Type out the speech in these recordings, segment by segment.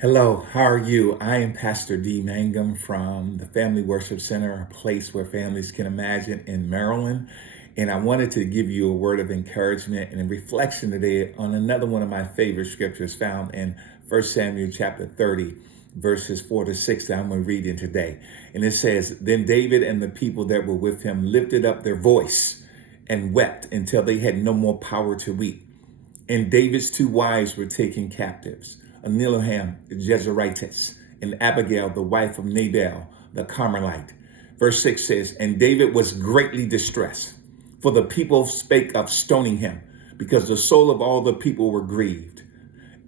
Hello, how are you? I am Pastor D. Mangum from the Family Worship Center, a place where families can imagine in Maryland. And I wanted to give you a word of encouragement and a reflection today on another one of my favorite scriptures found in 1 Samuel chapter 30, verses 4 to 6 that I'm going to read in today. And it says, Then David and the people that were with him lifted up their voice and wept until they had no more power to weep. And David's two wives were taken captives, Ahinoam the Jezreelitess, and Abigail, the wife of Nabal, the Carmelite. Verse 6 says, And David was greatly distressed, for the people spake of stoning him, because the soul of all the people were grieved,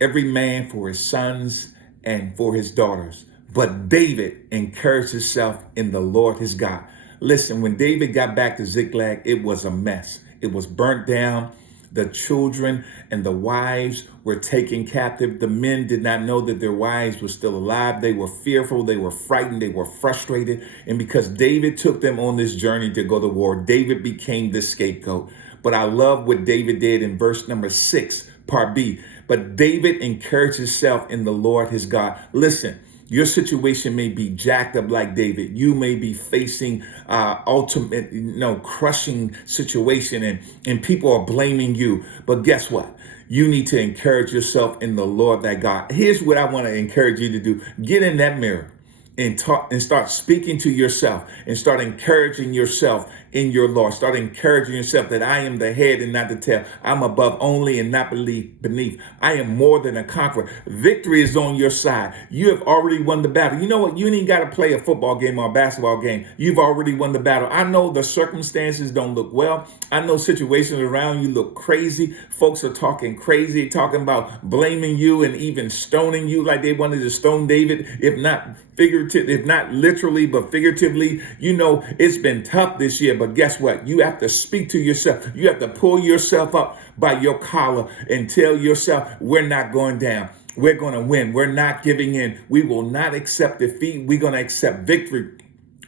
every man for his sons and for his daughters. But David encouraged himself in the Lord his God. Listen, when David got back to Ziklag, it was a mess. It was burnt down. The children and the wives were taken captive. The men did not know that their wives were still alive. They were fearful. They were frightened. They were frustrated. And because David took them on this journey to go to war, David became the scapegoat. But I love what David did in verse number 6, part B. But David encouraged himself in the Lord his God. Listen. Your situation may be jacked up like David. You may be facing ultimate, crushing situation and people are blaming you. But guess what? You need to encourage yourself in the Lord thy God. Here's what I want to encourage you to do. Get in that mirror and talk and start speaking to yourself and start encouraging yourself in your Lord. Start encouraging yourself that I am the head and not the tail. I'm above only and not beneath. I am more than a conqueror. Victory is on your side. You have already won the battle. You know what? You ain't got to play a football game or a basketball game. You've already won the battle. I know the circumstances don't look well. I know situations around you look crazy. Folks are talking crazy, talking about blaming you and even stoning you like they wanted to stone David, if not if not literally, but figuratively. You know, it's been tough this year, but guess what? You have to speak to yourself. You have to pull yourself up by your collar and tell yourself, we're not going down. We're going to win. We're not giving in. We will not accept defeat. We're going to accept victory.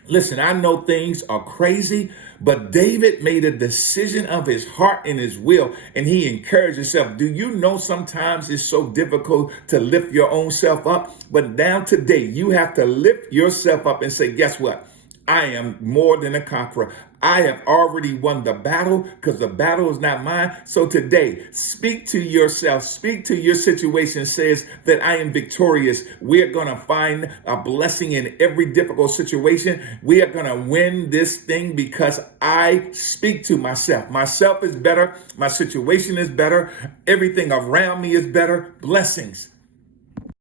Listen, I know things are crazy, but David made a decision of his heart and his will, and he encouraged himself. Do you know sometimes it's so difficult to lift your own self up? But now today, you have to lift yourself up and say, guess what? I am more than a conqueror. I have already won the battle because the battle is not mine. So today, speak to yourself, speak to your situation, says that I am victorious. We are going to find a blessing in every difficult situation. We are going to win this thing because I speak to myself. Myself is better. My situation is better. Everything around me is better. Blessings.